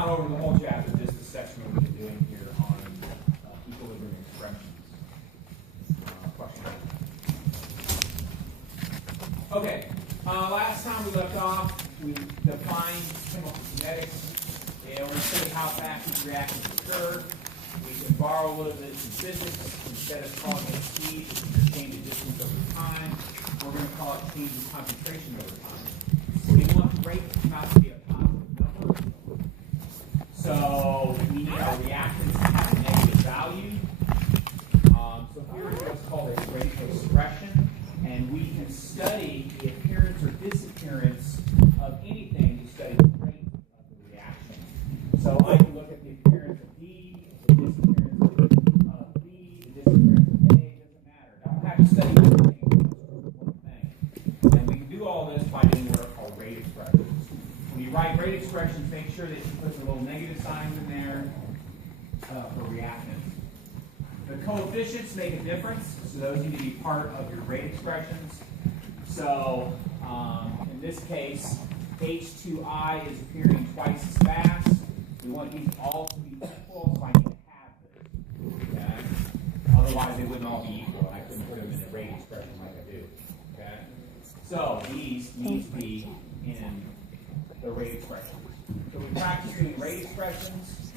not over the whole chapter, just the section we've been doing here on equilibrium expressions. Question. Okay, last time we left off, we defined chemical kinetics. And we're going to study how fast these reactions occur. We can borrow a little bit from physics. Instead of calling it speed, which is change of distance over time, we're going to call it change of concentration over time. We want the rate to come out to be a positive number. So we need our reactants to have a negative value. So here is what's called a rate expression. And we can study the appearance or disappearance of anything to study the rate of the reaction. So I can look at the appearance of D, the disappearance of B, the disappearance of A, it doesn't matter. I don't have to study one thing. And we can do all this by doing what are called rate expressions. When you write rate expressions, make sure that you put the little negative signs in there for reactants. The coefficients make a difference, so those need to be part of your rate expressions. So in this case, H2I is appearing twice as fast. We want these all to be equal, so I need to have this. Okay? Otherwise, they wouldn't all be equal. I couldn't put them in a rate expression like I do. Okay? So these need to be in the rate expressions. So we practice doing rate expressions.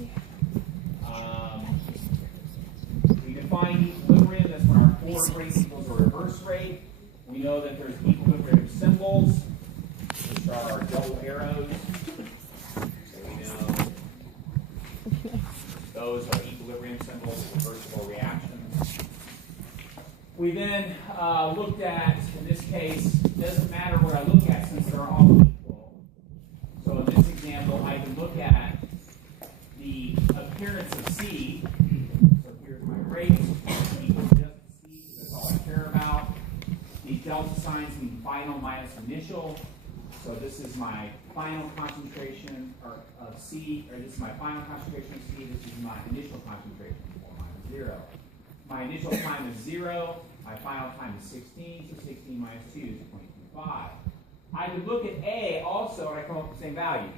We define equilibrium. That's when our forward rate equals a reverse rate. We know that there's equilibrium symbols, which are our double arrows. So we know those are equilibrium symbols of reversible reactions. We then looked at, in this case, it doesn't matter what I look at since they're all equal. So in this example, I can look at the appearance of C. So here's my rate equals just C, so that's all I care about. These delta signs mean final minus initial. So this is my final concentration of C, or this is my final concentration of C, this is my initial concentration, 4 minus 0. My initial time is 0, my final time is 16, so 16 minus 2 is 0.25. I could look at A also, and I come up with the same value.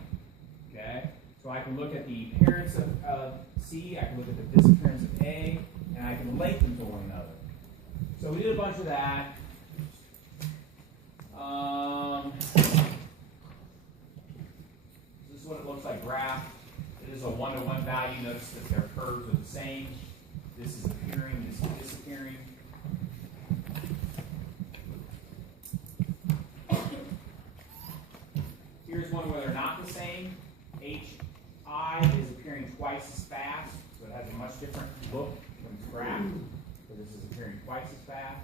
Okay? So I can look at the appearance of C, I can look at the disappearance of A, and I can relate them to one another. So we did a bunch of that. This is what it looks like graph. It is a one-to-one value. Notice that their curves are the same. This is appearing, this is disappearing. Here's one where they're not the same. HI is appearing twice as fast, so it has a much different look when it's graphed. So this is appearing twice as fast.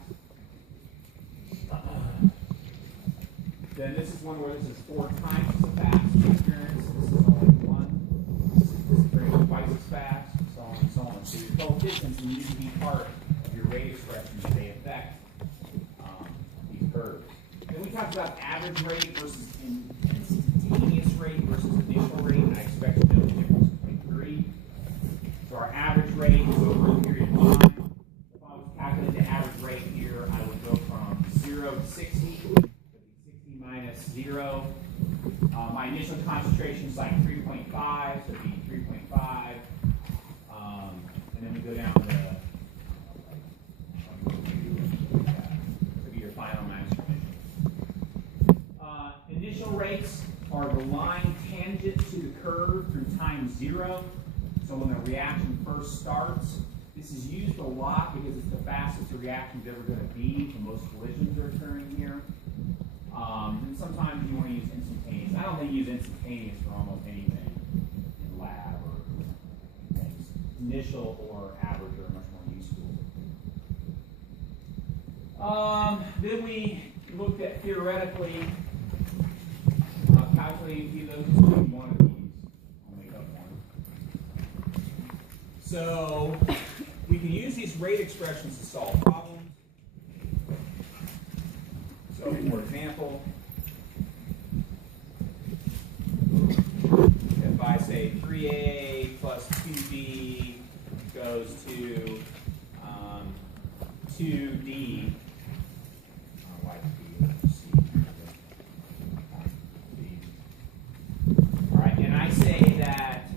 Then this is one where this is 4 times as fast appearance. This is only 1. This is appearing twice as fast, so on and so on. So your coefficients need to be part of your rate expressions. They affect these curves. Then we talked about average rate versus instantaneous rate versus initial rate. I expect to know the difference between 3. So our average rate is over a period of time. If I was calculating the average rate here, I would go from 0 to 60. Minus 0. My initial concentration is like 3.5, so it'd be 3.5. And then we go down to be your final minus initial. Initial rates are the line tangent to the curve through time 0. So when the reaction first starts, this is used a lot because it's the fastest the reaction is ever going to be. So most collisions are occurring here. And sometimes you want to use instantaneous. I don't think you use instantaneous for almost anything in lab or things. Initial or average are much more useful. Then we looked at theoretically calculating a few of those. Just doing one of these. I'll make up one. So we can use these rate expressions to solve problems. So, for example, if I say 3A plus 2B goes to 2D, all right, and I say that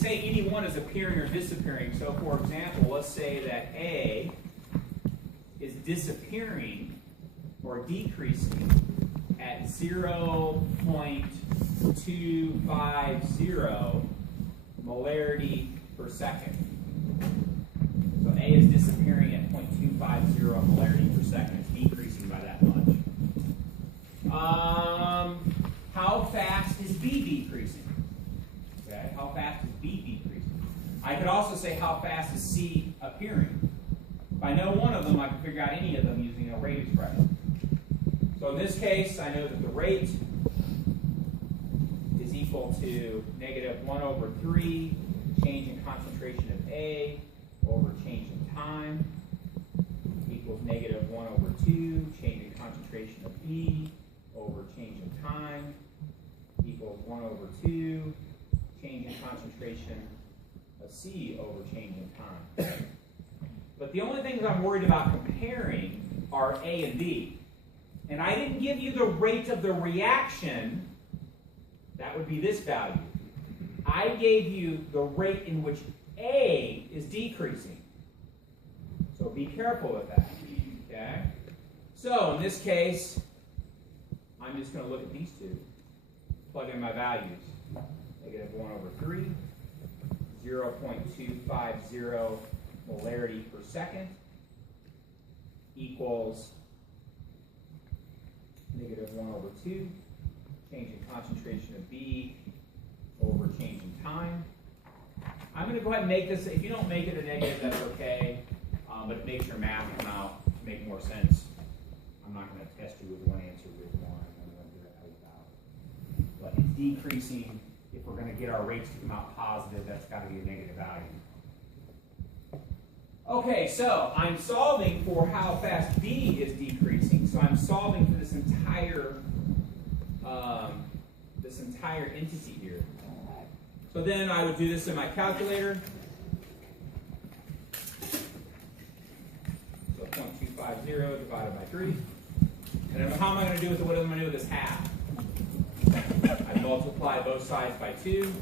say any one is appearing or disappearing. So for example, let's say that A is disappearing or decreasing at 0.250 molarity per second. So A is disappearing at 0.250 molarity per second. It's decreasing by that much. How fast is B decreasing? Okay, how fast is B decreasing? I could also say how fast is C appearing. If I know one of them, I can figure out any of them using a rate expression. So in this case, I know that the rate is equal to -1/3 change in concentration of A over change in time equals -1/2 change in concentration of B over change in time equals 1/2 change in concentration of C over change in time. But the only things I'm worried about comparing are A and B. And I didn't give you the rate of the reaction. That would be this value. I gave you the rate in which A is decreasing. So be careful with that. Okay? So in this case, I'm just going to look at these two. Plug in my values. -1/3, 0.250 molarity per second equals -1/2 change in concentration of B over change in time. I'm going to go ahead and make this. If you don't make it a negative, that's okay. But it makes your math come out to make more sense. I'm not going to test you with one answer with one. I'm going to figure it out. But it's decreasing. If we're going to get our rates to come out positive, that's got to be a negative value. Okay, so I'm solving for how fast B is decreasing. So I'm solving for this entire entity here. So then I would do this in my calculator. So 0.250 divided by 3. And then how am I going to do with it? What am I going to do with this half? I multiply both sides by 2.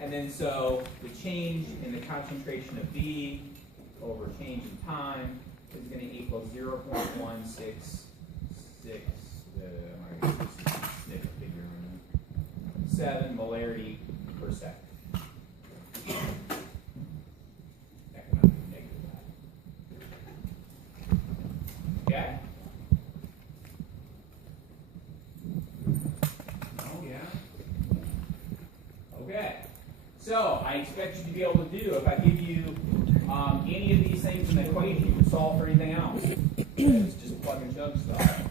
And then so the change in the concentration of B over change in time is going to equal 0.167 molarity per second. Okay? Oh, yeah. Okay. So I expect you to be able to do, if I give you any of these things in the equation, you can solve for anything else. It's just plug and chug stuff.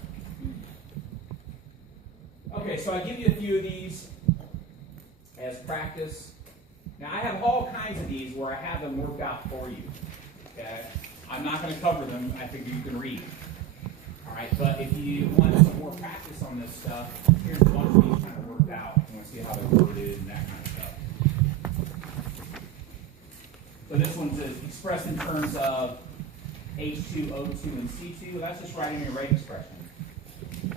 Okay, so I give you a few of these as practice. Now I have all kinds of these where I have them worked out for you. Okay? I'm not going to cover them. I figure you can read. All right, but if you want some more practice on this stuff, here's a bunch of these kind of worked out. You want to see how they're worded and that kind of stuff. So this one's expressed in terms of H2, O2, and C2. That's just writing a rate expression.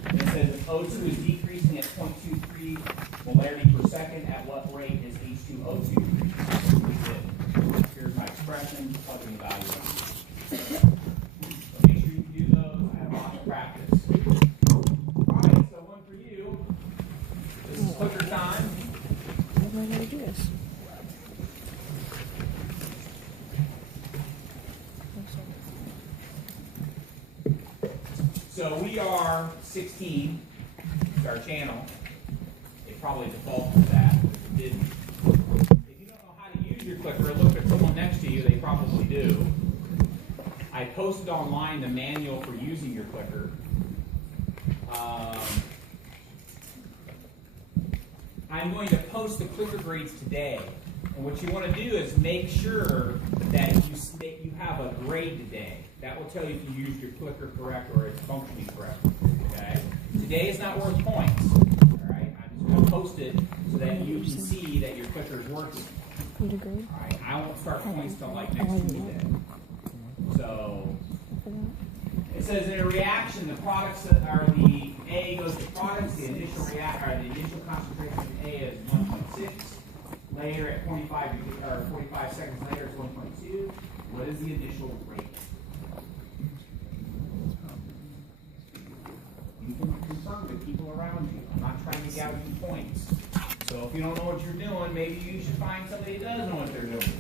And it says if O2 is decreasing at 0.23 molarity per second, at what rate is H2O2 decreasing? Here's my expression, plugging the value in. So make sure you do those. I have lots of practice. All right, so one for you. This is clicker time. How do I know to do this? So we are 16. It's our channel. It probably defaults to that. If it didn't. If you don't know how to use your clicker, look at someone next to you. They probably do. I posted online the manual for using your clicker. I'm going to post the clicker grades today. And what you want to do is make sure that you have a grade today. That will tell you if you used your clicker correct or it's functioning correct. Okay? Today is not worth points. All right? I'm just going to post it so that you can see that your clicker is working. All right? I won't start points till like next Tuesday. So It says in a reaction, the products that are the A goes to products, the initial concentration of A is 1.6. Later at 45 seconds later it's 1.2. What is the initial rate? You can confirm with people around you. I'm not trying to gouge you points. So if you don't know what you're doing, maybe you should find somebody that does know what they're doing.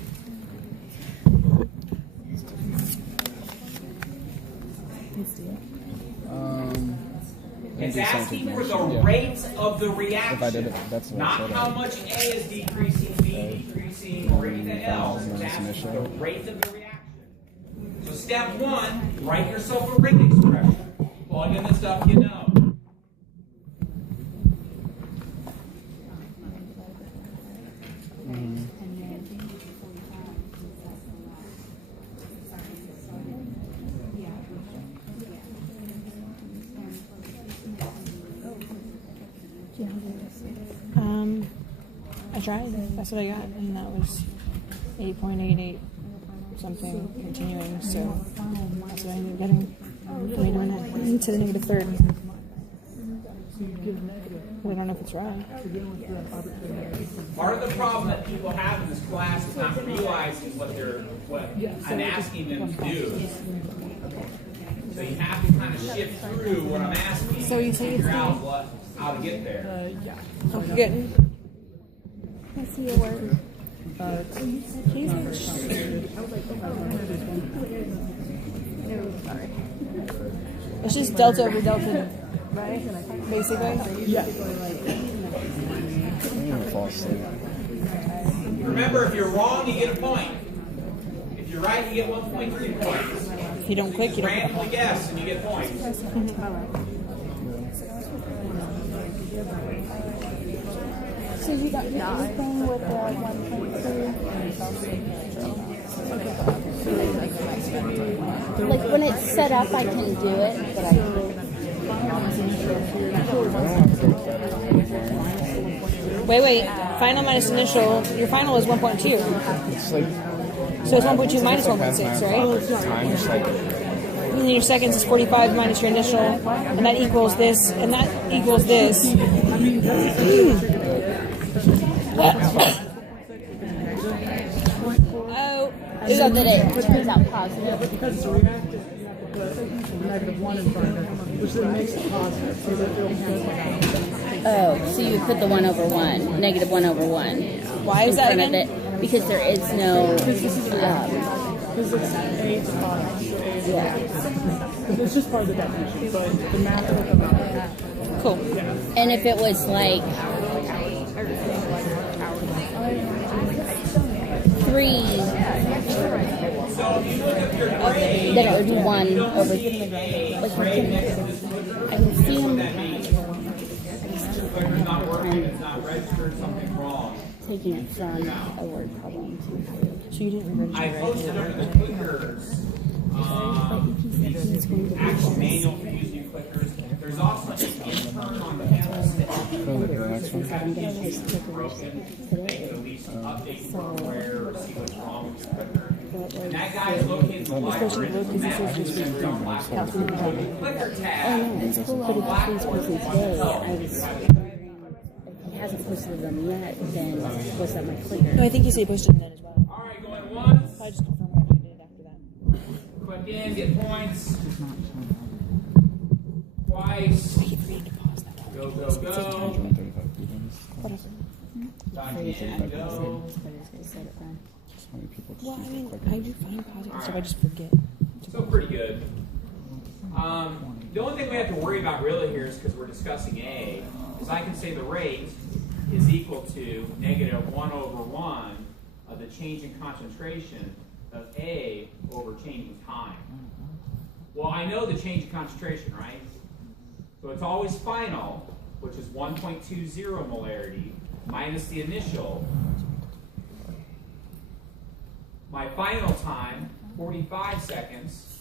It's asking for the rate of the reaction, not how much A is decreasing, B decreasing, or anything else. It's asking for the rate of the reaction. So step one, write yourself a rate expression. Plug in the stuff you know. I tried. That's what I got, and that was 8.88 something continuing. So that's what I ended up getting. Wait a minute. To the negative third. We don't know if it's right. Part of the problem that people have in this class is not realizing what I'm asking them to do. So you have to kind of shift through what I'm asking So you to say figure out how to get there. Okay, good. I see your work. It's just delta over delta, right? Basically. Yeah. Remember, if you're wrong, you get a point. If you're right, you get 1.3 points. If you don't click, you don't get a randomly guess and you get points. So you got anything with the 1.2? Like when it's set up, I can do it, but Wait. Final minus initial. Your final is 1.2. It's like, So it's 1.2 minus 1.6, right? time just like, And then your seconds is 45 minus your initial, and that equals this, and that equals this. Oh, so that it turns out positive. because it's a reactant, you have to put -1 in front of it, which then makes it positive, so that it'll feel Oh, so you put the 1/1, -1/1. why is that in front again? of it, because there is no. because it's A to 5, so A is Yeah. it's just part of the definition, but the math will come out. Cool. And if it was like 3, then it would be 1 over. I can see them Clicker's not working, it's not registered, something's wrong. taking it from a word problem to. So you didn't register, I posted under the clickers the actual manual for using your clickers. There's also an intern on the campus that have issues broken. They can at least update firmware or see what's wrong with your clicker. And that guy is located in the library. Clicker tab. It's cool that he's posting today. He hasn't posted them yet, then what's that my clicker? No, I think you said you posted it then as well. All right, going once. I just confirmed what you did after that. Click in, get points. Twice. I keep forgetting to pause that. Go. Time in, go. Well, I mean, I do fine pausing and stuff. I just forget. So pretty good. The only thing we have to worry about really here is because we're discussing A, is I can say the rate is equal to -1/1 of the change in concentration of A over change in time. Well, I know the change in concentration, right? So it's always final, which is 1.20 molarity, minus the initial. My final time, 45 seconds.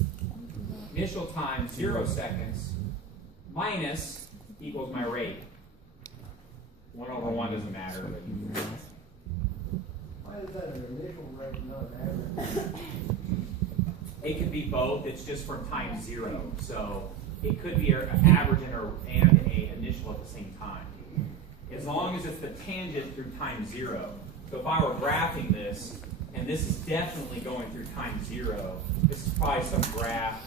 Initial time, 0 seconds, minus equals my rate. 1/1 doesn't matter. Why is that an initial rate, not an average? It could be both. It's just from time 0. So it could be an average and an initial at the same time. As long as it's the tangent through time 0. So if I were graphing this, and this is definitely going through time 0, this is probably some graph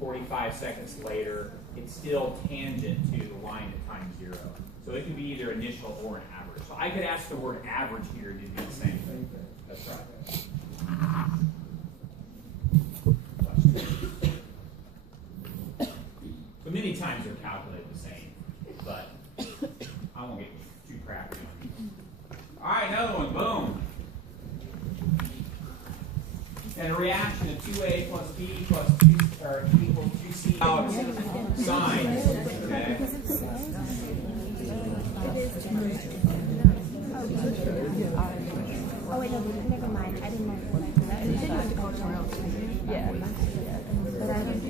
45 seconds later. It's still tangent to the line at time 0. So it could be either initial or an average. So I could ask the word average here to do the same thing. That's right. So many times they're calculated the same, but I won't get too crappy on these. All right, another one, boom. And a reaction of 2A plus B plus 2 or equals 2C signs. Okay. Oh wait, no, never mind. I didn't know what I did. You said you went to cultural. Yeah. But I was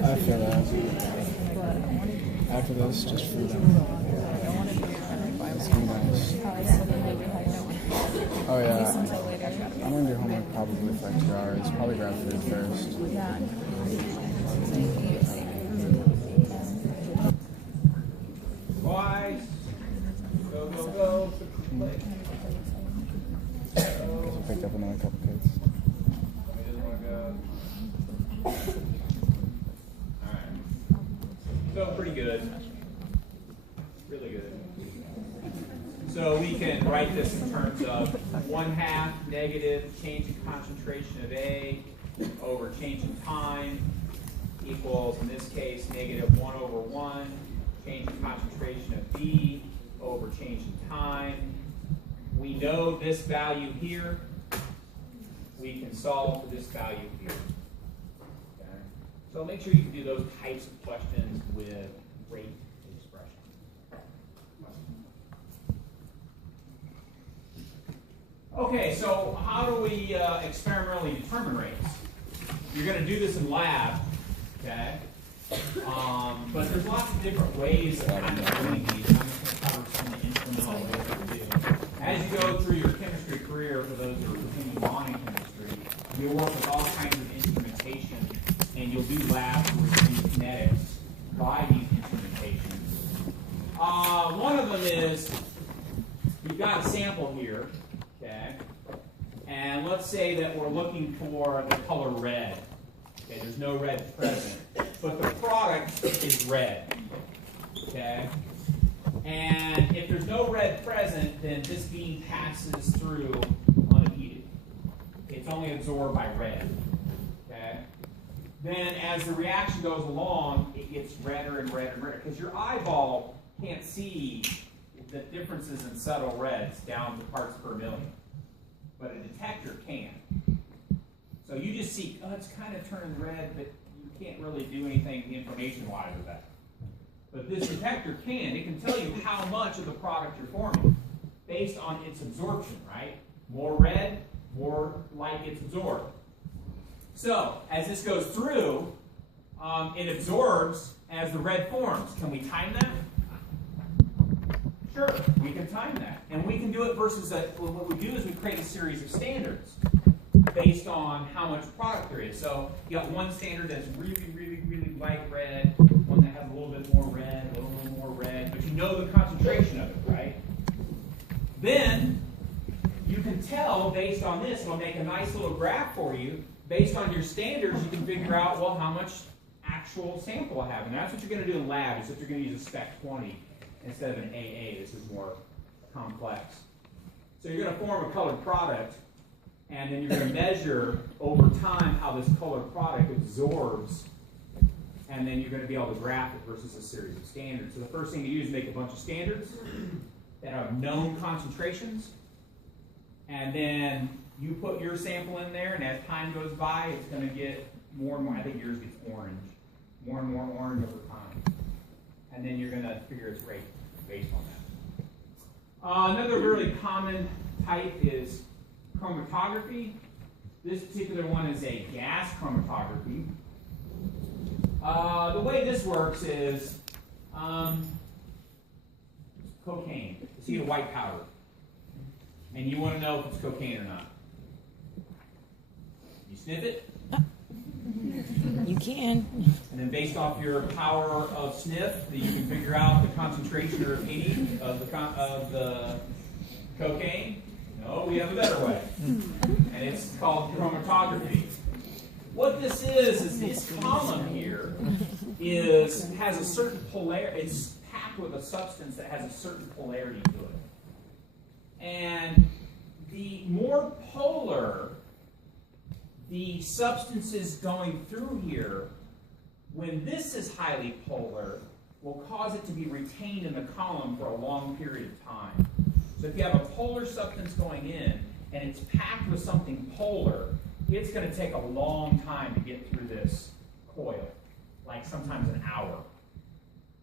I feel that. After this, just freedom. It's nice. Oh yeah. I'm gonna do homework probably for like 2 hours. Probably grab food first. Boys, go, go, go. Guess I picked up another couple kids. Alright. So pretty good. Really good. So we can write this in terms of 1/2 negative change in concentration of A over change in time equals, in this case, -1/1 change in concentration of B over change in time. We know this value here. We can solve for this value here. Okay? So make sure you can do those types of questions with rate expression. Okay, so how do we experimentally determine rates? You're going to do this in lab, okay? But there's lots of different ways of kind of doing these. I'm just going to cover some of the instrumental ways to do. As you go through your chemistry career, for those who are continuing on in chemistry, you'll work with all kinds of instrumentation, and you'll do labs where you do kinetics by these instrumentations. One of them is, you've got a sample here, okay? And let's say that we're looking for the color red. Okay, there's no red present, but the product is red, okay? And if there's no red present, then this beam passes through unimpeded. It's only absorbed by red, okay? Then as the reaction goes along, it gets redder and redder and redder, because your eyeball can't see the differences in subtle reds down to parts per million, but a detector can. So you just see, oh, it's kind of turning red, but you can't really do anything information-wise with that. But this detector can. It can tell you how much of the product you're forming based on its absorption, right? More red, more light gets absorbed. So as this goes through, it absorbs as the red forms. Can we time that? Sure, we can time that. And we can do it versus, what we do is we create a series of standards based on how much product there is. So you got one standard that's really, really, really light red, one that has a little bit more red, a little more red, but you know the concentration of it, right? Then you can tell based on this, we'll make a nice little graph for you. Based on your standards, you can figure out, well, how much actual sample I have. And that's what you're going to do in lab, is if you're going to use a spec 20 instead of an AA. This is more complex. So you're going to form a colored product, and then you're going to measure over time how this colored product absorbs, and then you're going to be able to graph it versus a series of standards. So the first thing to do is make a bunch of standards that have known concentrations, and then you put your sample in there, and as time goes by, it's going to get more and more. I think yours gets orange, more and more orange over time. And then you're going to figure its rate based on that. Another really common type is chromatography. This particular one is a gas chromatography. The way this works is cocaine. See the white powder. And you want to know if it's cocaine or not. You sniff it. You can. And then based off your power of sniff, you can figure out the concentration or opinion of the cocaine. No, we have a better way. And it's called chromatography. What this is this column here has a certain polarity. It's packed with a substance that has a certain polarity to it. And the more polar the substances going through here, when this is highly polar, will cause it to be retained in the column for a long period of time. So if you have a polar substance going in and it's packed with something polar, it's going to take a long time to get through this coil, like sometimes an hour.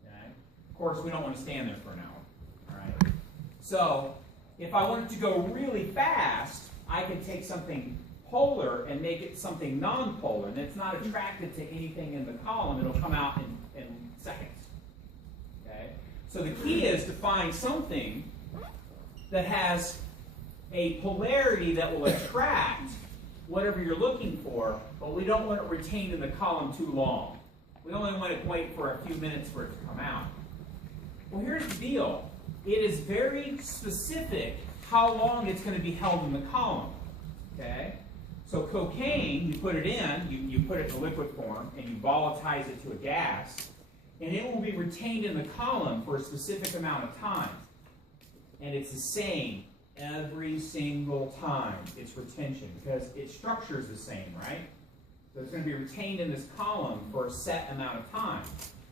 Okay? Of course, we don't want to stand there for an hour. All right? So if I wanted to go really fast, I could take something polar and make it something non-polar, and it's not attracted to anything in the column. It'll come out in seconds. Okay? So the key is to find something that has a polarity that will attract whatever you're looking for, but we don't want it retained in the column too long. We only want to wait for a few minutes for it to come out. Well, here's the deal. It is very specific how long it's going to be held in the column. Okay? So cocaine, you put it in, you put it in liquid form, and you volatilize it to a gas, and it will be retained in the column for a specific amount of time. And it's the same every single time, its retention, because its structure is the same, right? So it's going to be retained in this column for a set amount of time.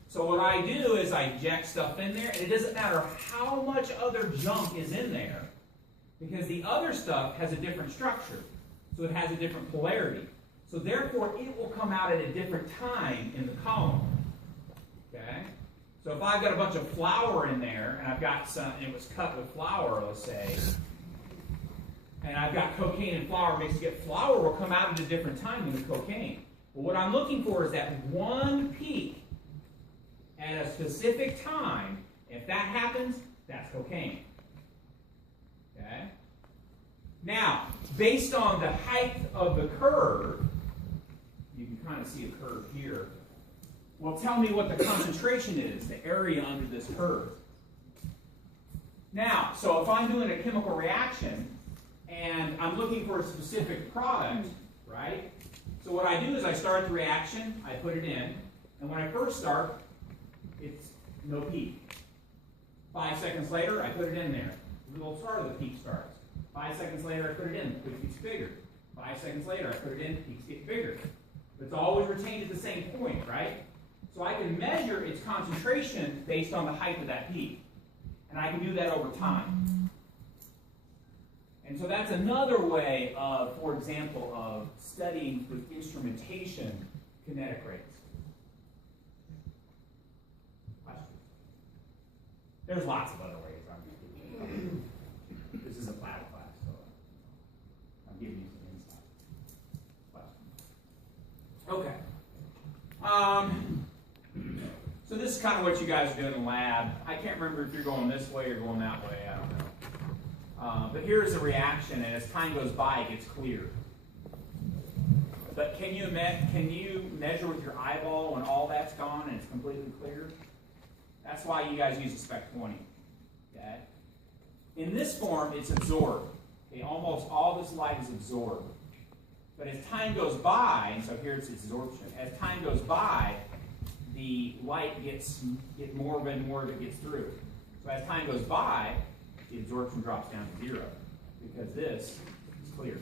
So what I do is I inject stuff in there, and it doesn't matter how much other junk is in there, because the other stuff has a different structure. So it has a different polarity. So therefore, it will come out at a different time in the column. Okay? So if I've got a bunch of flour in there, and I've got some, and it was cut with flour, let's say, and I've got cocaine and flour mixed together, flour will come out at a different time than the cocaine. But what I'm looking for is that one peak at a specific time. If that happens, that's cocaine. Okay? Now, based on the height of the curve, you can kind of see a curve here. Well, tell me what the concentration is, the area under this curve. Now, so if I'm doing a chemical reaction and I'm looking for a specific product, right? So what I do is I start the reaction, I put it in, and when I first start, it's no peak. 5 seconds later, I put it in there. The little start of the peak starts. 5 seconds later, I put it in, it gets bigger. 5 seconds later, I put it in, peaks get bigger. But it's always retained at the same point, right? So I can measure its concentration based on the height of that peak. And I can do that over time. And so that's another way of, for example, of studying with instrumentation kinetic rates. Questions? There's lots of other ways. This is a lab class, so I'm giving you some insight. Questions? Okay. So this is kind of what you guys are doing in the lab. I can't remember if you're going this way or going that way. I don't know. But here's a reaction, and as time goes by, it gets clear. But can you measure with your eyeball when all that's gone and it's completely clear? That's why you guys use a spec 20. Okay? In this form, it's absorbed. Okay? Almost all this light is absorbed. But as time goes by, and so here's its absorption, as time goes by, the light gets more and more of it gets through. So as time goes by, the absorption drops down to 0 because this is clear.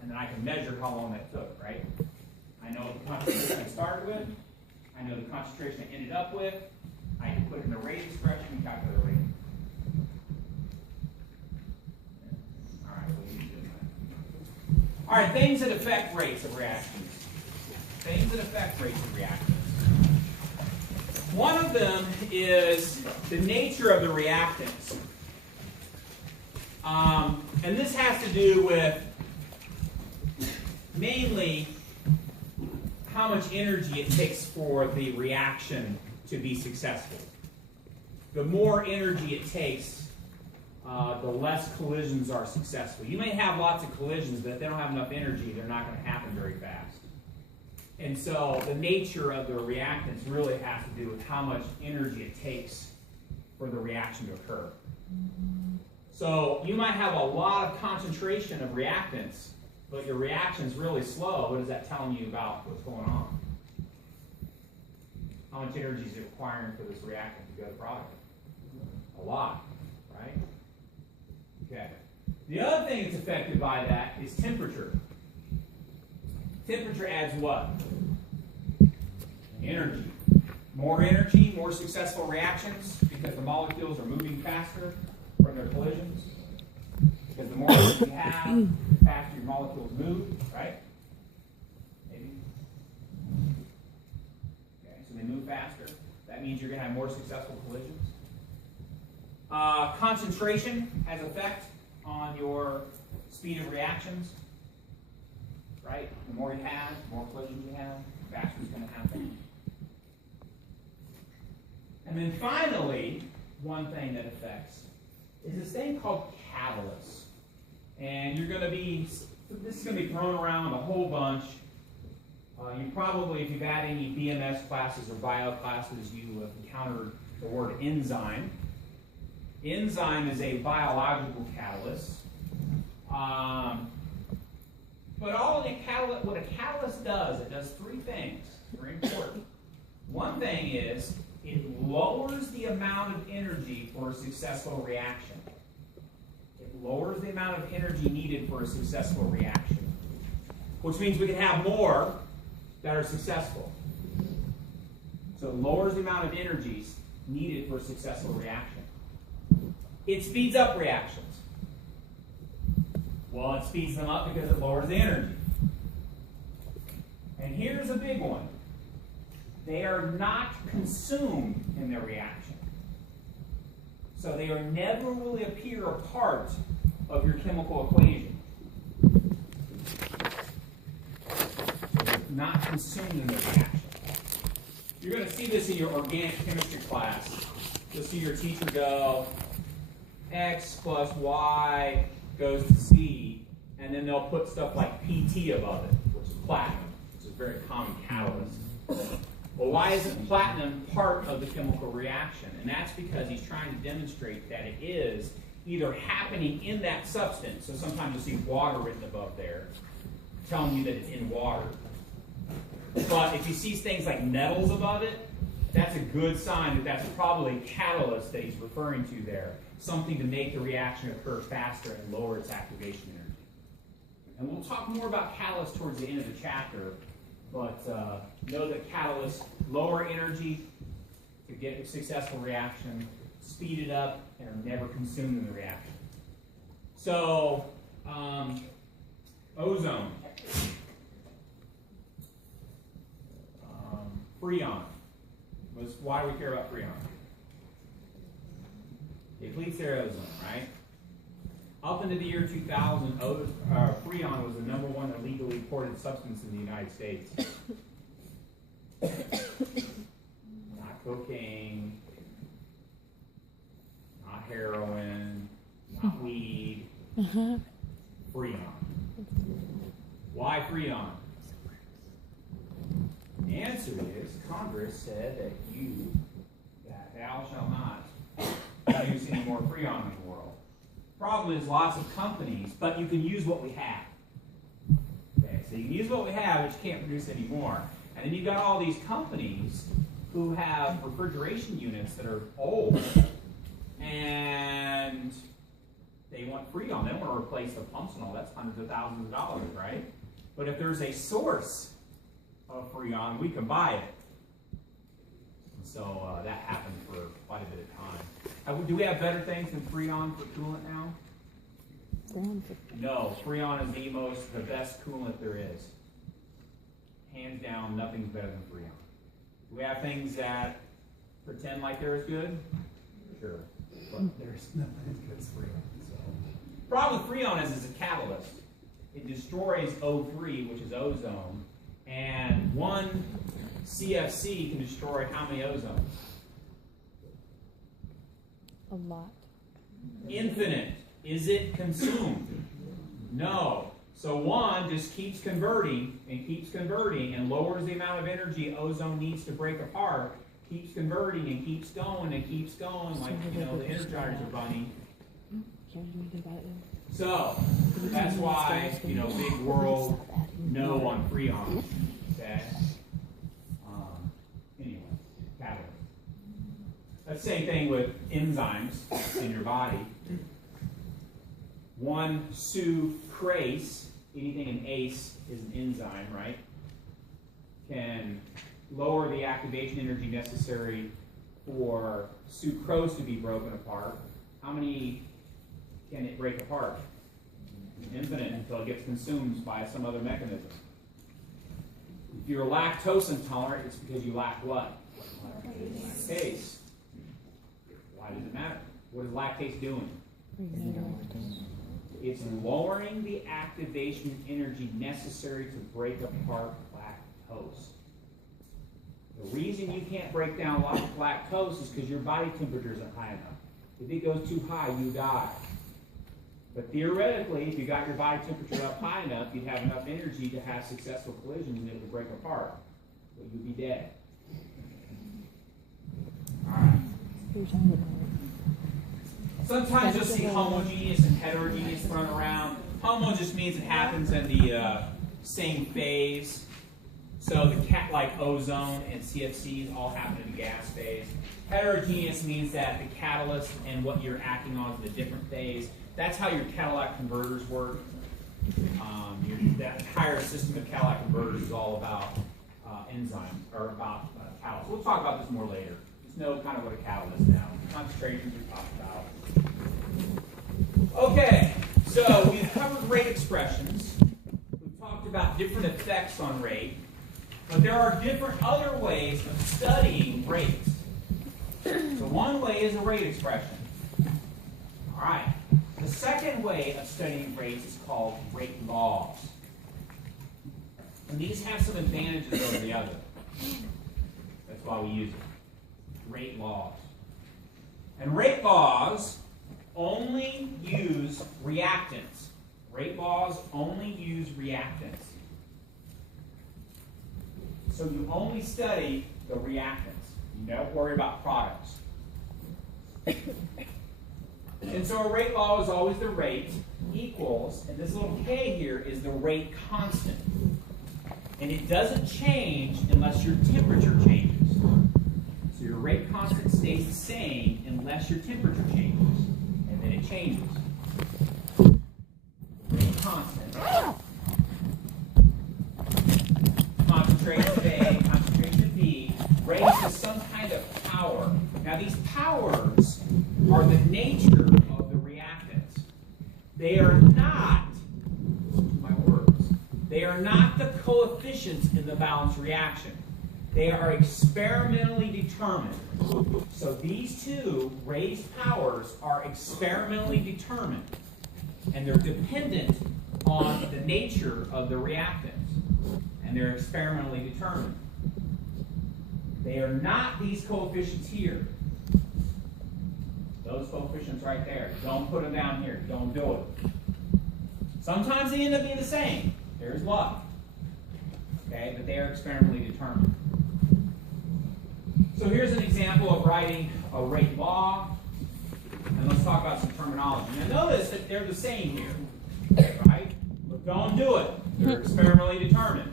And then I can measure how long that took, right? I know the concentration I started with. I know the concentration I ended up with. I can put it in a rate expression and calculate a rate. All right, we'll keep doing that. All right, things that affect rates of reactions. Things that affect rates of reactions. One of them is the nature of the reactants. And this has to do with mainly how much energy it takes for the reaction to be successful. The more energy it takes, the less collisions are successful. You may have lots of collisions, but if they don't have enough energy, they're not going to happen very fast. And so the nature of the reactants really has to do with how much energy it takes for the reaction to occur. So you might have a lot of concentration of reactants, but your reaction is really slow. What is that telling you about what's going on? How much energy is it requiring for this reactant to go to product? A lot, right? Okay. The other thing that's affected by that is temperature. Temperature adds what? Energy. More energy, more successful reactions because the molecules are moving faster from their collisions. Because the more energy you have, the faster your molecules move, right? Maybe. Okay, so they move faster. That means you're going to have more successful collisions. Concentration has effect on your speed of reactions, right? The more you have, the more collisions you have, the faster it's going to happen. And then finally, one thing that affects is this thing called catalysts. And you're going to be, this is going to be thrown around a whole bunch. You probably, if you've had any BMS classes or bio classes, you have encountered the word enzyme. Enzyme is a biological catalyst. But what a catalyst does, it does three things. Very important. One thing is, it lowers the amount of energy for a successful reaction. It lowers the amount of energy needed for a successful reaction. Which means we can have more that are successful. So it lowers the amount of energies needed for a successful reaction. It speeds up reactions. Well, it speeds them up because it lowers the energy. And here's a big one. They are not consumed in their reaction. So they are never really appear a part of your chemical equation. They're not consumed in their reaction. You're going to see this in your organic chemistry class. You'll see your teacher go, X plus Y goes to Z, and then they'll put stuff like PT above it, which is platinum, which is a very common catalyst. Well, why isn't platinum part of the chemical reaction? And that's because he's trying to demonstrate that it is either happening in that substance. So sometimes you'll see water written above there, telling you that it's in water. But if you see things like metals above it, that's a good sign that that's probably a catalyst that he's referring to there. Something to make the reaction occur faster and lower its activation energy. And we'll talk more about catalysts towards the end of the chapter, but know that catalysts lower energy to get a successful reaction, speed it up, and are never consumed in the reaction. So, ozone. Freon. Why do we care about freon? It depletes their ozone, right? Up into the year 2000, freon was the #1 illegally imported substance in the United States. Not cocaine, not heroin, not weed, freon. Why freon? The answer is Congress said that thou shalt not use any more freon in the world. Problem is lots of companies, but you can use what we have. Okay, so you can use what we have, but you can't produce any more. And then you've got all these companies who have refrigeration units that are old, and they want freon. They want to replace the pumps and all. That's hundreds of thousands of dollars, right? But if there's a source of freon, we can buy it. And so that happened for quite a bit of time. Do we have better things than freon for coolant now? No, freon is the best coolant there is. Hands down, nothing's better than freon. Do we have things that pretend like they're as good? Sure, but there's nothing as good as freon. So. The problem with freon is it's a catalyst. it destroys O3, which is ozone, and one CFC can destroy how many ozones? A lot. Infinite. Is it consumed? No. So one just keeps converting and lowers the amount of energy ozone needs to break apart, keeps converting and keeps going, like, you know, the Energizers are running. Can't do anything about it. So that's why, you know, big world no on Freon. Okay. Anyway, catalyst. That's the same thing with enzymes in your body. One sucrase, anything in ACE is an enzyme, right? Can lower the activation energy necessary for sucrose to be broken apart. How many can it break apart? Infinite, until it gets consumed by some other mechanism. If you're lactose intolerant, it's because you lack what? Lactase. Why does it matter? What is lactase doing? It's lowering the activation energy necessary to break apart lactose. The reason you can't break down lactose is because your body temperature isn't high enough. If it goes too high, you die. But theoretically, if you got your body temperature up high enough, you'd have enough energy to have successful collisions and it would break apart. But you'd be dead. All right. Sometimes you'll see homogeneous and heterogeneous thrown around. Homo just means it happens in the same phase. So like ozone and CFCs all happen in the gas phase. Heterogeneous means that the catalyst and what you're acting on is in a different phase. That's how your catalytic converters work. That entire system of catalytic converters is all about enzymes, or about catalysts. We'll talk about this more later. Just know kind of what a catalyst is now. Concentrations we talked about. Okay, so we've covered rate expressions. We've talked about different effects on rate. But there are different other ways of studying rates. So one way is a rate expression. All right. The second way of studying rates is called rate laws. And these have some advantages over the other. That's why we use it. Rate laws. And rate laws only use reactants. Rate laws only use reactants. So you only study the reactants. You don't worry about products. And so a rate law is always the rate equals, and this little k here is the rate constant. And it doesn't change unless your temperature changes. So your rate constant stays the same unless your temperature changes. And then it changes. Rate constant. Concentration A, concentration B, raised to some kind of power. Now these powers are the nature of the reactants. They are not, my words, they are not the coefficients in the balanced reaction. They are experimentally determined. So these two raised powers are experimentally determined. And they're dependent on the nature of the reactants. And they're experimentally determined. They are not these coefficients here. Those coefficients right there. Don't put them down here. Don't do it. Sometimes they end up being the same. There's luck. Okay, but they are experimentally determined. So here's an example of writing a rate law. And let's talk about some terminology. Now notice that they're the same here. Right? But don't do it. They're experimentally determined.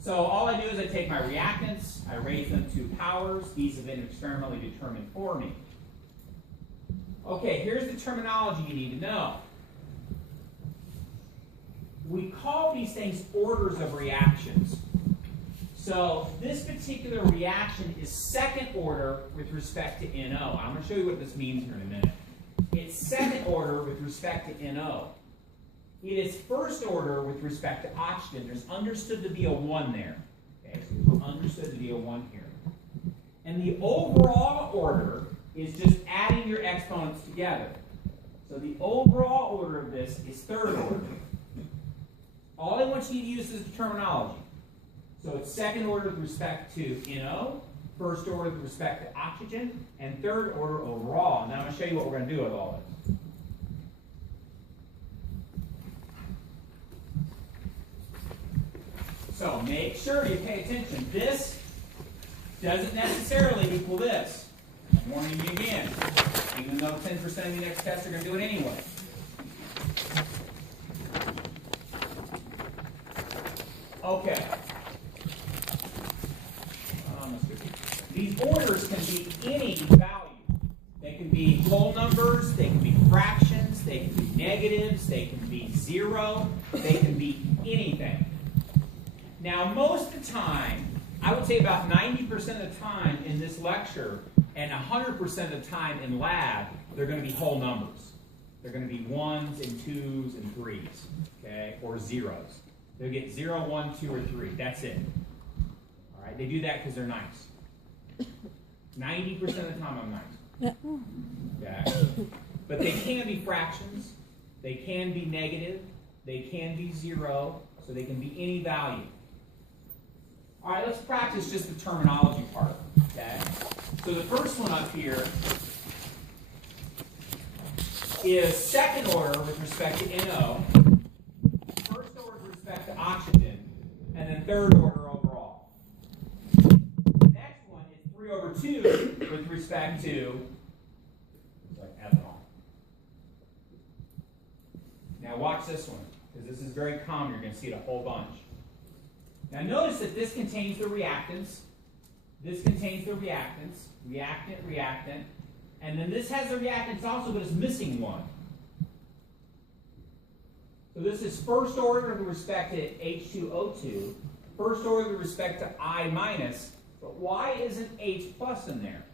So all I do is I take my reactants, I raise them to powers. These have been experimentally determined for me. Okay, here's the terminology you need to know. We call these things orders of reactions. So this particular reaction is second order with respect to NO. I'm going to show you what this means here in a minute. It's second order with respect to NO. It is first order with respect to oxygen. There's understood to be a 1 there. Okay, so there's understood to be a 1 here. And the overall order is just adding your exponents together. So the overall order of this is third order. All I want you to use is the terminology. So it's second order with respect to NO, first order with respect to oxygen, and third order overall. And now I'm going to show you what we're going to do with all this. So make sure you pay attention. This doesn't necessarily equal this. I'm warning you again, even though 10% of the next tests are going to do it anyway. Okay. These orders can be any value. They can be whole numbers, they can be fractions, they can be negatives, they can be zero, they can be anything. Now, most of the time, I would say about 90% of the time in this lecture and 100% of the time in lab, they're going to be whole numbers. They're going to be 1s and 2s and 3s, okay, or zeros. They'll get 0, 1, 2, or 3. That's it. All right, they do that because they're nice. 90% of the time, I'm nice. Okay, but they can be fractions. They can be negative. They can be zero. So they can be any value. All right, let's practice just the terminology part. Okay, so the first one up here is second order with respect to NO, first order with respect to oxygen, and then third order overall. The next one is 3 over 2 with respect to ethanol. Now watch this one, because this is very common. You're going to see it a whole bunch. Now notice that this contains the reactants. This contains the reactants, reactant, reactant. And then this has the reactants also, but it's missing one. So this is first order with respect to H2O2, first order with respect to I minus, but why isn't H plus in there?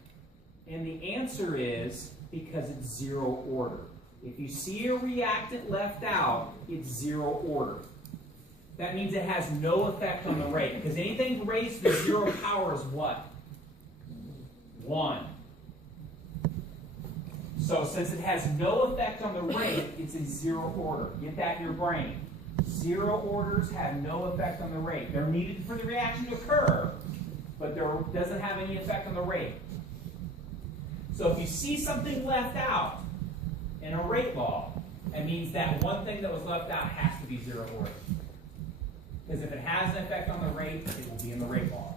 And the answer is because it's zero order. If you see a reactant left out, it's zero order. That means it has no effect on the rate, because anything raised to the zero power is what? 1. So since it has no effect on the rate, it's a zero order. Get that in your brain. Zero orders have no effect on the rate. They're needed for the reaction to occur, but there doesn't have any effect on the rate. So if you see something left out in a rate law, it means that one thing that was left out has to be zero order. Because if it has an effect on the rate, it will be in the rate law.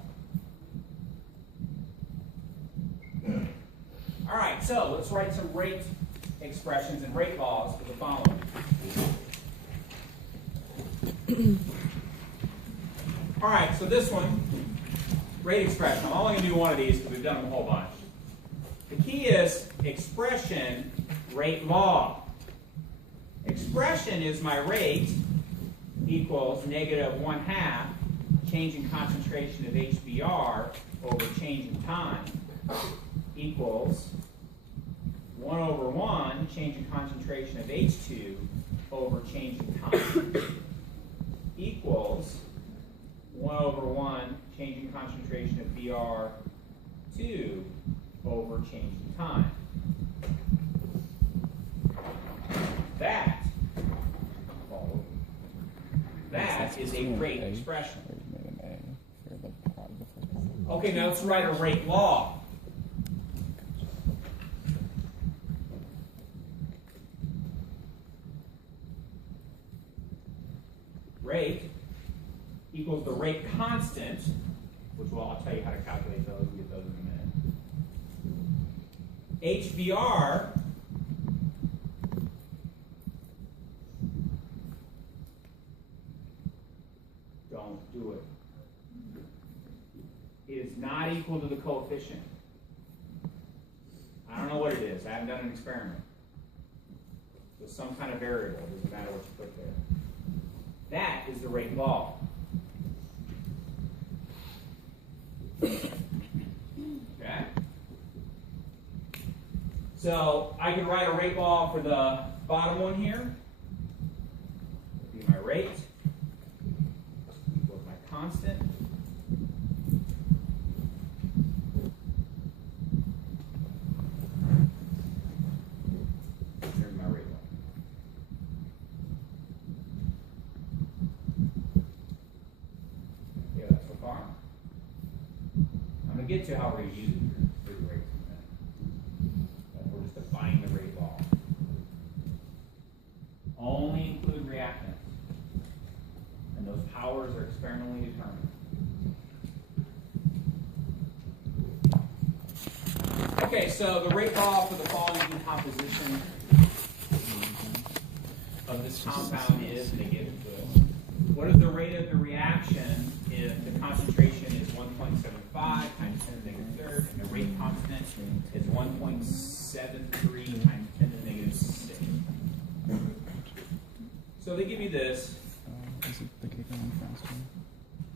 All right, so let's write some rate expressions and rate laws for the following. All right, so this one, rate expression. I'm only going to do one of these because we've done them a whole bunch. The key is expression, rate law. Expression is my rate equals negative 1/2 change in concentration of HBr over change in time equals 1 over 1 change in concentration of H2 over change in time equals 1 over 1 change in concentration of Br2 over change in time. That is a rate expression. Okay, now let's write a rate law. Rate equals the rate constant, which I'll tell you how to calculate those. We'll get those in a minute. HBr don't do it. It is not equal to the coefficient. I don't know what it is. I haven't done an experiment. So some kind of variable. It doesn't matter what you put there. That is the rate law. Okay? So I can write a rate law for the bottom one here. It'll be my rate equals my constant. Here's my rate law. going to get to how we're using fluid rates in a minute. But we're just defining the rate law. Only include reactants. And those powers are experimentally determined. Okay, so the rate law for the following decomposition of this compound is, and they give it to us. What is the rate of the reaction if the concentration is 1.75 times 10 to the negative third, and the rate constant is 1.73 times 10 to the negative 6? So they give you this.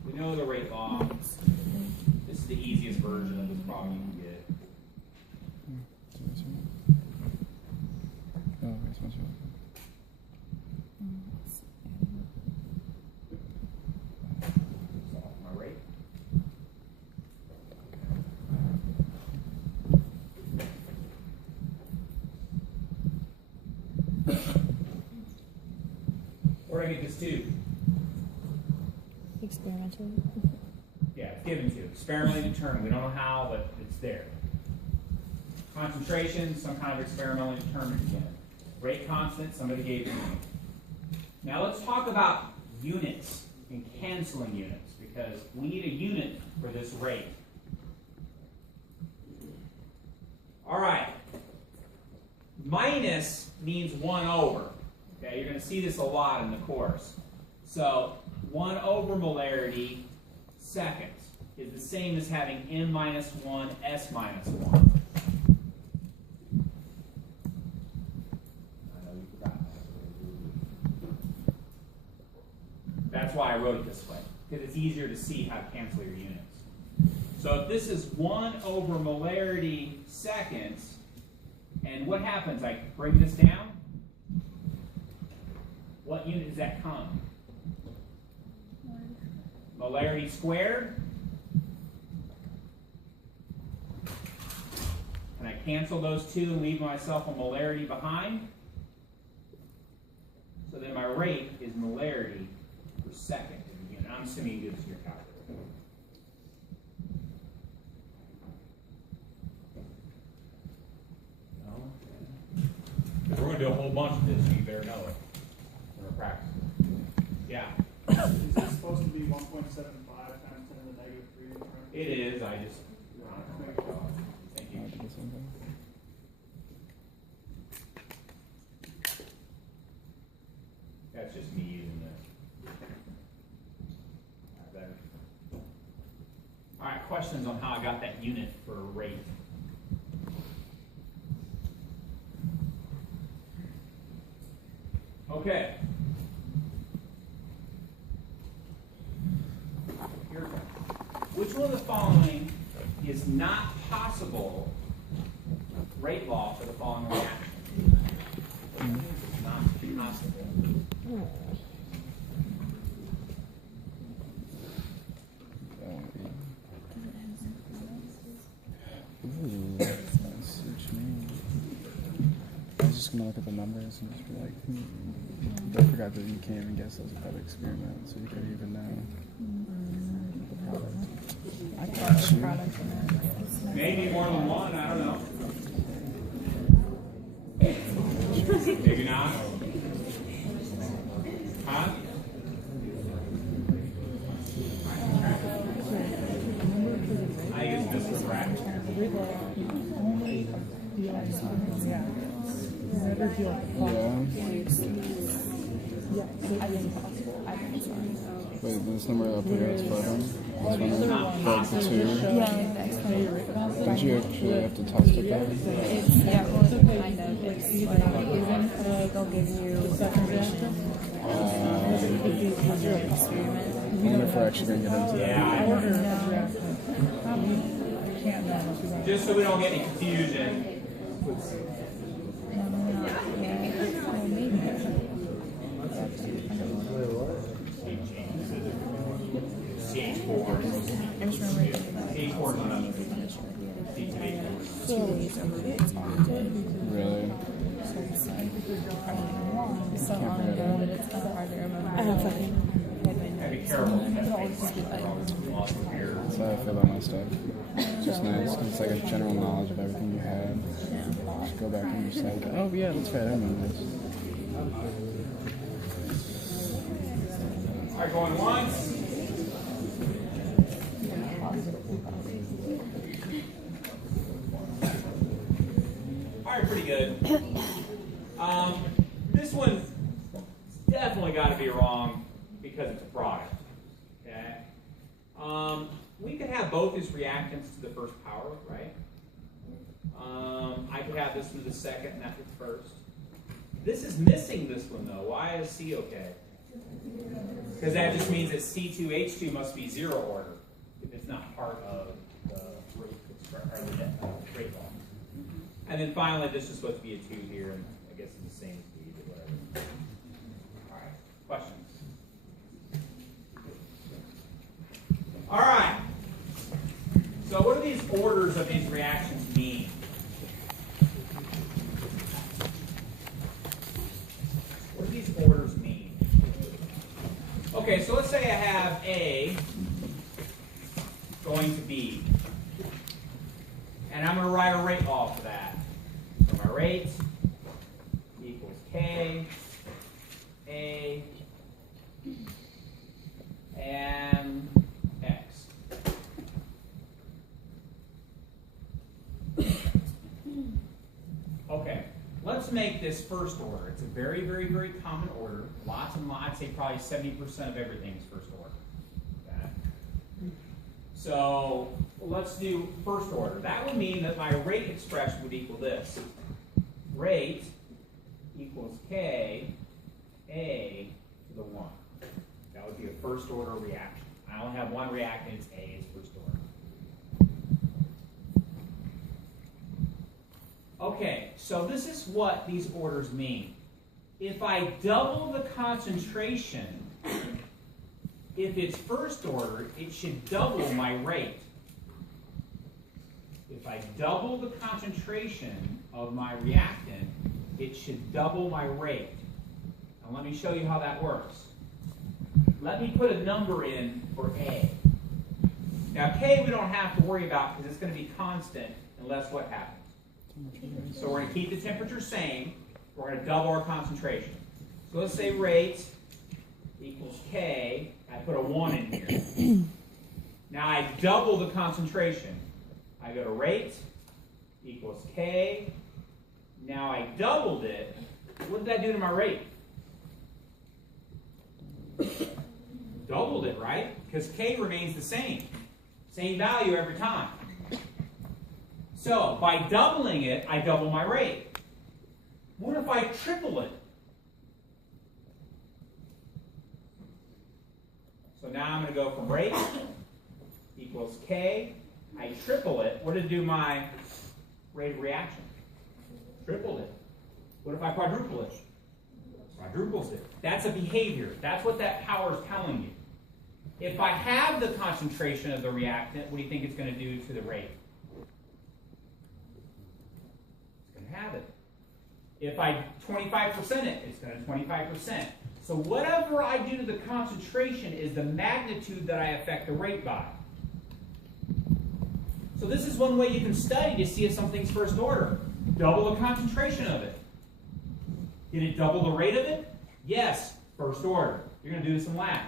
We know the rate law. This is the easiest version of this problem you can get. My rate. Where do I get this to? Experimentally. Yeah, it's given to. Experimentally determined. We don't know how, but it's there. Concentration, some kind of experimentally determined again. Rate constant, somebody gave it to me. Now let's talk about units and canceling units, because we need a unit for this rate. All right. Minus means 1 over. Okay, you're going to see this a lot in the course. So 1 over molarity seconds is the same as having m minus 1, s minus 1. That's why I wrote it this way, because it's easier to see how to cancel your units. So if this is 1 over molarity seconds, and what happens? I bring this down. What unit does that come? Molarity squared. Can I cancel those two and leave myself a molarity behind? So then my rate is molarity per second in the unit. I'm assuming you do this in your calculator. No? Because we're going to do a whole bunch of this, so you better know it when we're practicing. Yeah? Is this supposed to be 1.75 times 10 to the negative 3? It is. I just... Thank you. That's just me using this. Better. All right, questions on how I got that unit for rate? Okay. Here we go. Which one of the following is not possible rate law for the following reaction? It's not possible. I was just gonna look at the numbers and just be like, I forgot that you can't even guess those without experiment, so you could even know the product. I got you. Maybe more than one, I don't know. Maybe not. Huh? I use this for practice. Wait, this number up here is 500? This one is like the 2? Don't you actually have to test it though? It's, yeah, well, it's kind of. It's like, they'll give you information. Experiment. I wonder if we're actually going to get into that. Yeah. Just so we don't get any confusion. Really? So long ago that it's kind of hard to remember. I don't fucking. Be careful. That's how I feel about my stuff. It's just nice. It's like a general knowledge of everything you had. Just go back and just like, oh yeah, that's right, I remember this. All right, going once. All right, pretty good. This one's definitely got to be wrong because it's a product. Okay. We could have both as reactants to the first power, right? I could have this one to the second and that to the first. This is missing this one though. Why is C okay? Because that just means that C2H2 must be zero order if it's not part of the rate law. And then finally, this is supposed to be a 2 here, and I guess it's the same as B or whatever. All right, questions? All right. So what do these orders of these reactions mean? What do these orders mean? Okay, so let's say I have A going to B. And I'm going to write a rate law for that. So my rate equals K, A, and X. Okay, let's make this first order. It's a very, very, very common order. Lots and lots, I'd say probably 70% of everything is first order. Okay? So let's do first order. That would mean that my rate expression would equal this. Rate equals K, A to the 1. That would be a first order reaction. I only have one reactant, it's A, it's first order. Okay, so this is what these orders mean. If I double the concentration, if it's first order, it should double my rate. If I double the concentration of my reactant, it should double my rate. Now let me show you how that works. Let me put a number in for A. Now K we don't have to worry about because it's going to be constant unless what happens? So we're going to keep the temperature same. We're going to double our concentration. So let's say rate equals K. I put a 1 in here. Now I double the concentration. I go to rate equals K. Now I doubled it. What did I do to my rate? Doubled it, right? Because K remains the same. Same value every time. So by doubling it, I double my rate. What if I triple it? So now I'm going to go from rate equals K. I triple it. What did it do my rate of reaction? Tripled it. What if I quadruple it? Quadruples it. That's a behavior. That's what that power is telling you. If I have the concentration of the reactant, what do you think it's going to do to the rate? It's going to have it. If I 25% it, it's going to 25%. So whatever I do to the concentration is the magnitude that I affect the rate by. So this is one way you can study to see if something's first order. Double the concentration of it. Did it double the rate of it? Yes, first order. You're going to do this in lab.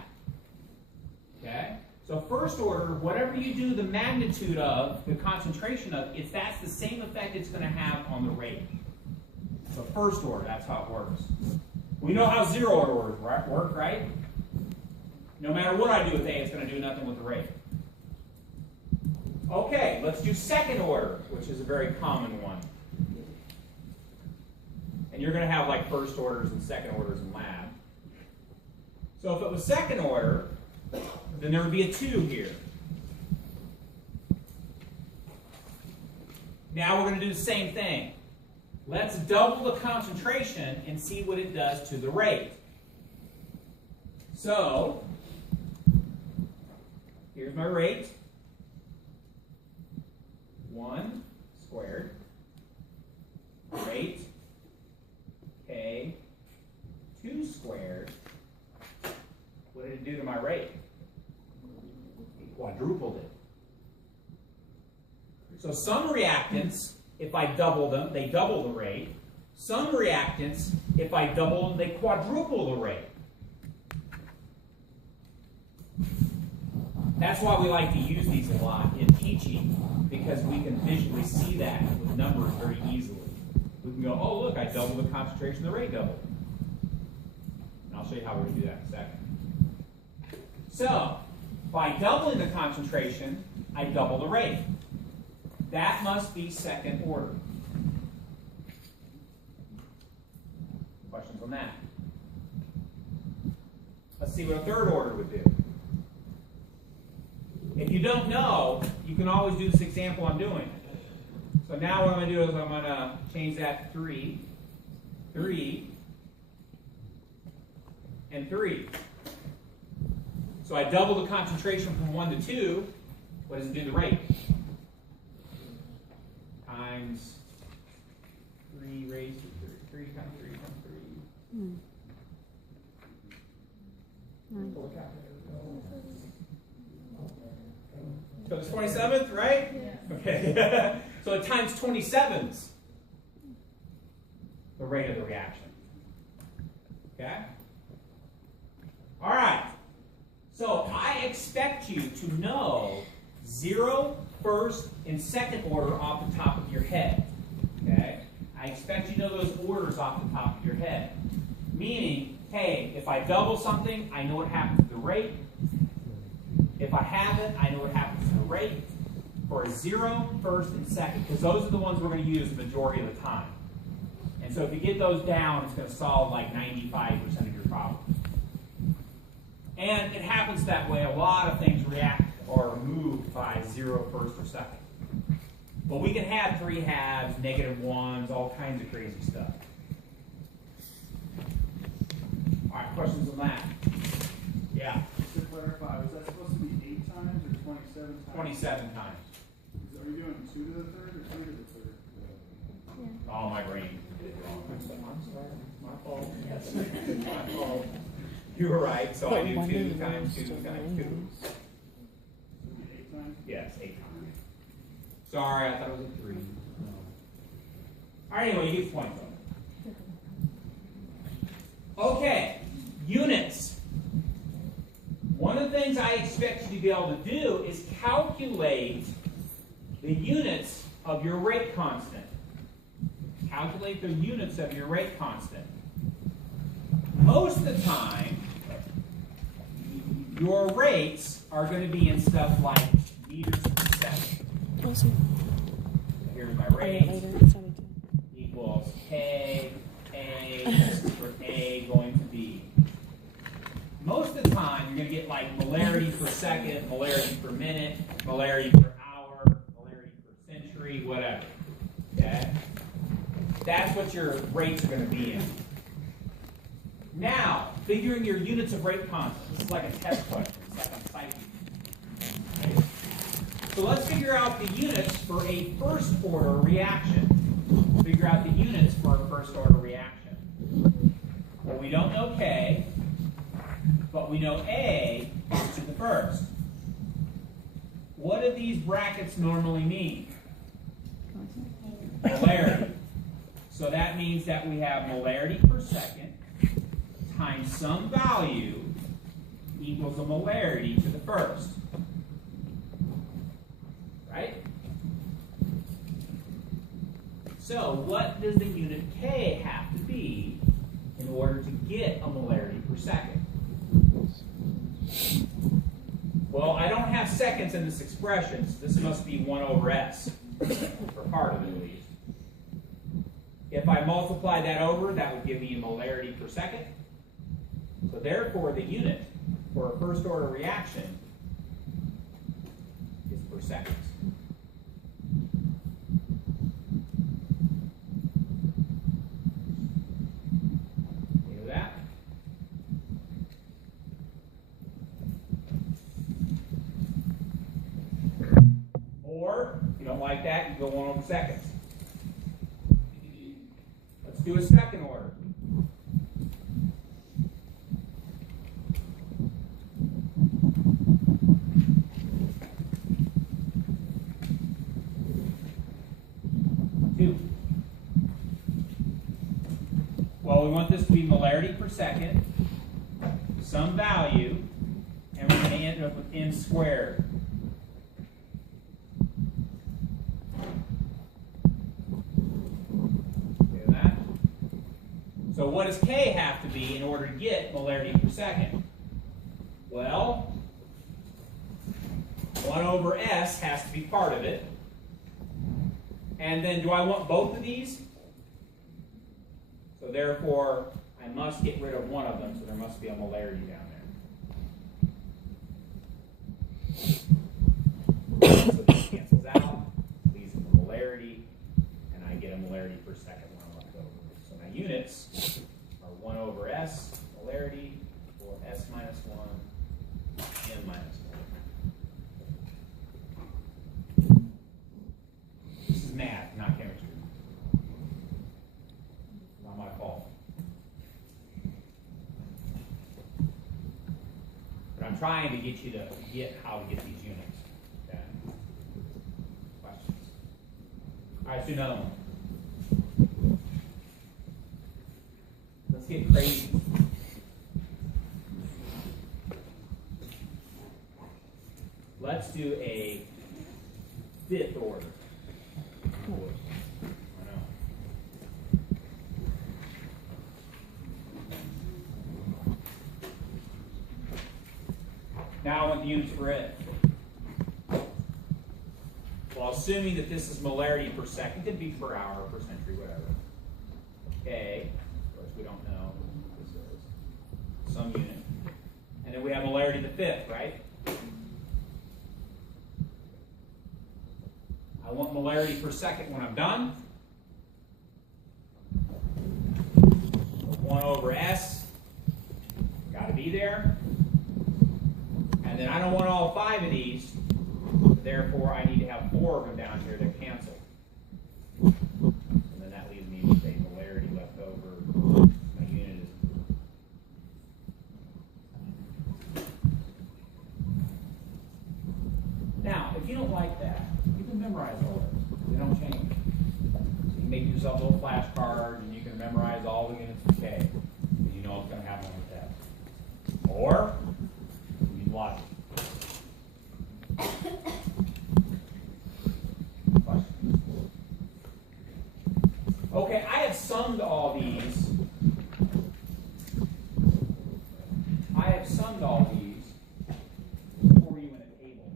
Okay? So first order, whatever you do the magnitude of, the concentration of, that's the same effect it's going to have on the rate. So first order, that's how it works. We know how zero order orders work, right? No matter what I do with A, it's going to do nothing with the rate. Okay, let's do second order, which is a very common one. And you're going to have like first orders and second orders in lab. So if it was second order, then there would be a 2 here. Now we're going to do the same thing. Let's double the concentration and see what it does to the rate. So, here's my rate. 1 squared. Rate. K. 2 squared. What did it do to my rate? It quadrupled it. So some reactants, if I double them, they double the rate. Some reactants, if I double them, they quadruple the rate. That's why we like to use these a lot in teaching, because we can visually see that with numbers very easily. We can go, oh, look, I doubled the concentration, the rate doubled. And I'll show you how we're going to do that in a second. So, by doubling the concentration, I double the rate. That must be second order. Questions on that? Let's see what a third order would do. If you don't know, you can always do this example I'm doing. So now what I'm going to do is I'm going to change that to 3, 3, and 3. So I double the concentration from 1 to 2. What does it do to the rate? Times 3 raised to 3 times 3 times 3. Pull the calculator. So it's 27th, right? Yeah. Okay. So it times 27's the rate of the reaction. Okay? All right. So I expect you to know 0, first, and second order off the top of your head. Okay? I expect you to know those orders off the top of your head. Meaning, hey, if I double something, I know what happens to the rate. If I have it, I know what happens to the rate for a 0, first, and second, because those are the ones we're going to use the majority of the time. And so if you get those down, it's going to solve like 95% of your problems. And it happens that way. A lot of things react or are moved by 0, first, or second. But we can have 3 halves, -1s, all kinds of crazy stuff. All right, questions on that? Yeah. Just to clarify, was that supposed to be 8 times or 27 times? 27 times. Are you doing 2 to the third or 3 to the third? Oh, my brain did it wrong. I'm sorry. My fault. Yes. My fault. You were right. So I do 2 times 2 times 2. 8 times? Yes, 8 times. Sorry, I thought it was a 3. All right, anyway, you get the point though. Okay, units. One of the things I expect you to be able to do is calculate the units of your rate constant. Calculate the units of your rate constant. Most of the time, your rates are going to be in stuff like meters per second. Awesome. Here's my I'll rate. later. It's only 2. Equals K, A, this is for A going to B. Most of the time, you're going to get like molarity per second, molarity per minute, molarity per hour, molarity per century, whatever. Okay? That's what your rates are going to be in. Now, figuring your units of rate constant. This is like a test question. It's like on psyche. Okay? So let's figure out the units for a first order reaction. Figure out the units for a first order reaction. Well, we don't know K, but we know A is to the first. What do these brackets normally mean? Molarity. So that means that we have molarity per second times some value equals a molarity to the first. Right? So what does the unit K have to be in order to get a molarity per second? Well, I don't have seconds in this expression, so this must be 1 over S, for part of it at least. If I multiply that over, that would give me a molarity per second. So therefore, the unit for a first order reaction is per seconds. You know that? Or, if you don't like that, you go 1 over seconds. Let's do a second order. do? Well, we want this to be molarity per second, some value, and we're going to end up with n squared. Do that. So what does K have to be in order to get molarity per second? Well, 1 over S has to be part of it. And then do I want both of these? So therefore, I must get rid of one of them, so there must be a molarity down there. So this cancels out, leaves the molarity, and I get a molarity per second when I'm left over. So my units are 1 over S molarity, or S minus 1, n minus 1. This is math, not chemistry. Not my fault. But I'm trying to get you to get how to get these units. Okay? Questions? All right, let's do another one. Let's get crazy. Let's do a 5th order. Cool. I know. Now I want the units for it. Well, assuming that this is molarity per second, it could be per hour, per century, whatever. Okay, of course we don't know what this is. Some unit. And then we have molarity to the 5th, right? I want molarity per second when I'm done. 1 over S, got to be there. And then I don't want all 5 of these, therefore I need to have 4 of them down here that cancel. And then that leaves me with a molarity left over. My unit is. Now, if you don't like that, you can memorize all those. They don't change. So you can make yourself a little flashcard and you can memorize all the units of K. Because you know what's going to happen on the test. Or use logic. Okay, I have summed all these. For you in a table.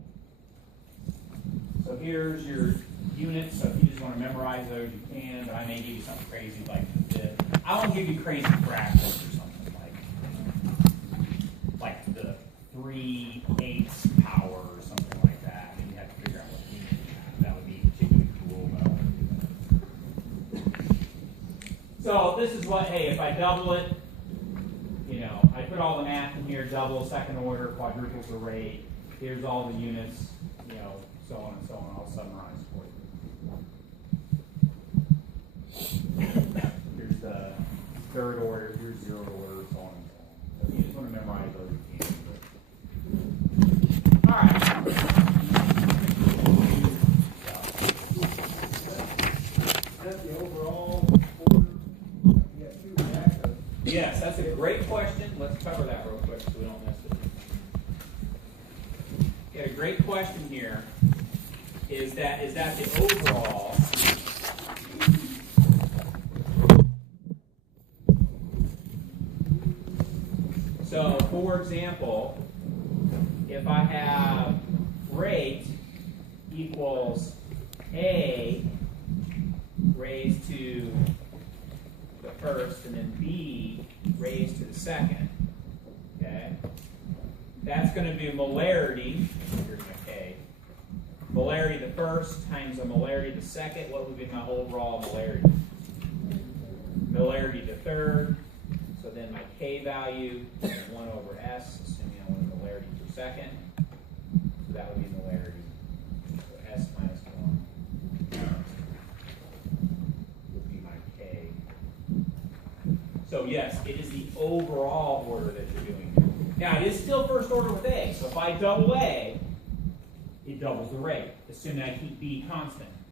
So here's your units. So if you just want to memorize those, you can. But I may give you something crazy like this. I won't give you crazy fractions or something like the 3/8 power or something like that. And you have to figure out what you need. That would be particularly cool, but I won't do that. So this is what, hey, if I double it, you know, I put all the math in here, double, second order, quadruples the rate. Here's all the units, you know, so on and so on. I'll summarize for you. Here's the 3rd order, here's 0 order, so on and so on. So if you just want to memorize those, you can. All right. That's the overall order. You have 2 reactors. Yes, that's a great question. Let's cover that real quick so we don't miss it. Got a great question here. Is that the overall? So, for example, if I have rate equals A raised to the 1st and then B raised to the 2nd, okay? That's going to be molarity, here's my K, molarity the 1st times the molarity the 2nd. What would be my overall molarity? Molarity the 3rd, so then my K value is 1 over S, assuming I want molarity per second. So that would be molarity. So S minus 1 would be my K. So yes, it is the overall order that you're doing. Now, it is still first order with A, so if I double A, it doubles the rate, assuming I keep B constant.